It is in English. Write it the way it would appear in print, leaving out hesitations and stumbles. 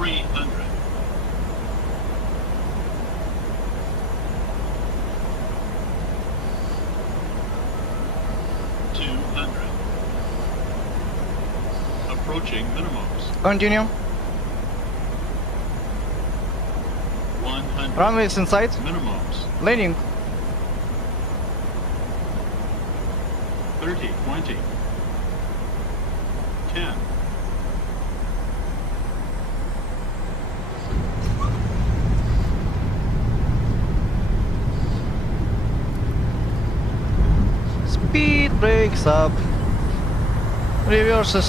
300. Approaching minimums. Continue. 100. Runway is inside. Minimums. Landing. 30, 20. 10. Speed brakes up. Reverse